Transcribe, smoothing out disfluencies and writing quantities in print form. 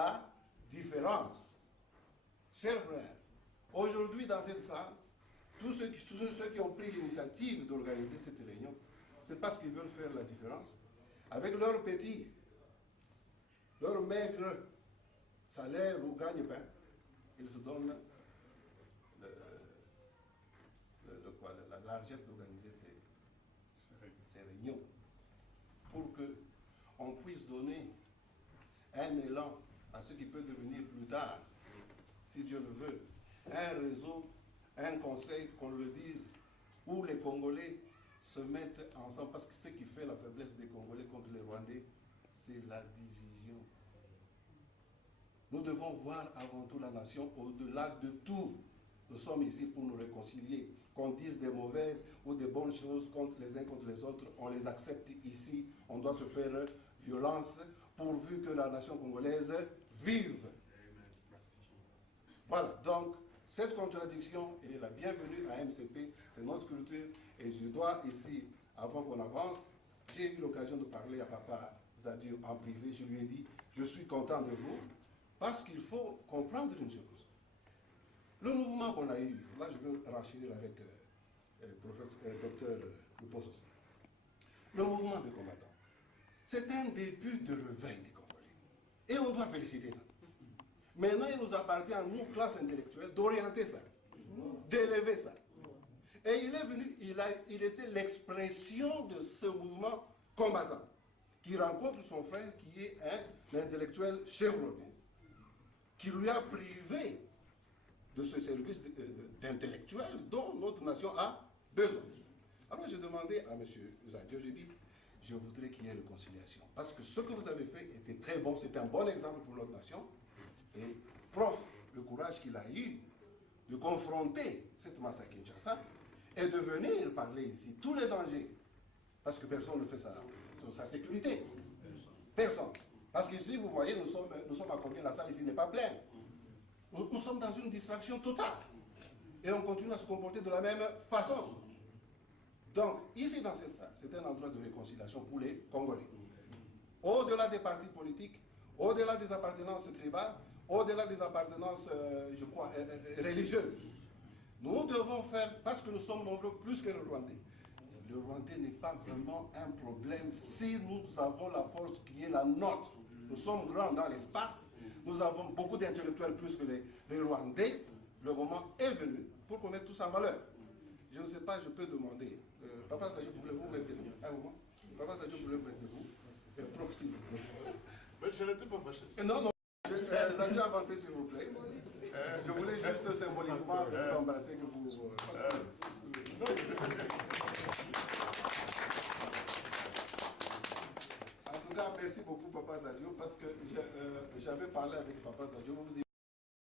la différence. Chers frères, aujourd'hui dans cette salle, tous ceux qui ont pris l'initiative d'organiser cette réunion, c'est parce qu'ils veulent faire la différence. Avec leur petit, leur maigre salaire ou gagne-pain, ils se donnent la largesse d'organiser ces réunions pour qu'on puisse donner un élan à ce qui peut devenir plus tard, si Dieu le veut, un réseau, un conseil, qu'on le dise, où les Congolais se mettent ensemble, parce que ce qui fait la faiblesse des Congolais contre les Rwandais, c'est la division. Nous devons voir avant tout la nation au-delà de tout. Nous sommes ici pour nous réconcilier. Qu'on dise des mauvaises ou des bonnes choses contre les uns contre les autres, on les accepte ici. On doit se faire violence pourvu que la nation congolaise vive. Voilà, donc cette contradiction, elle est la bienvenue à MCP, c'est notre culture. Et je dois ici, avant qu'on avance, j'ai eu l'occasion de parler à Papa Zadio en privé. Je lui ai dit, je suis content de vous, parce qu'il faut comprendre une chose. Le mouvement qu'on a eu, là je veux renchérir avec docteur Luposos. Le mouvement des combattants, c'est un début de réveil des Congolais. Et on doit féliciter ça. Maintenant, il nous appartient à nous, classe intellectuelle, d'orienter ça, d'élever ça. Et il est venu, il était l'expression de ce mouvement combattant, qui rencontre son frère qui est un intellectuel chevronné, qui lui a privé de ce service d'intellectuel dont notre nation a besoin. Alors j'ai demandé à M. Zadio, j'ai dit, je voudrais qu'il y ait réconciliation. Parce que ce que vous avez fait était très bon, c'était un bon exemple pour notre nation. Et prof, le courage qu'il a eu de confronter cette masse à Kinshasa et de venir parler ici, tous les dangers, parce que personne ne fait ça sur sa sécurité. Personne. Parce qu'ici, vous voyez, nous sommes à combien? La salle ici n'est pas pleine. Nous sommes dans une distraction totale. Et on continue à se comporter de la même façon. Donc, ici dans cette salle, c'est un endroit de réconciliation pour les Congolais. Au-delà des partis politiques, au-delà des appartenances tribales, au-delà des appartenances, je crois, religieuses. Nous devons faire, parce que nous sommes nombreux plus que le Rwandais. Le Rwandais n'est pas vraiment un problème si nous avons la force qui est la nôtre. Nous sommes grands dans l'espace, nous avons beaucoup d'intellectuels plus que les Rwandais. Le moment est venu pour qu'on mette tout ça en valeur. Je ne sais pas, je peux demander. Papa Sadio, voulez-vous mettre debout? Un moment. Papa Sadio, voulez-vous mettre debout? Prof, s'il vous plaît. Mais je n'étais pas fâché. Non, non. Zadio, avancez s'il vous plaît. Je voulais juste symboliquement vous embrasser que vous... En tout cas, merci beaucoup Papa Zadio, parce que j'avais parlé avec Papa Zadio.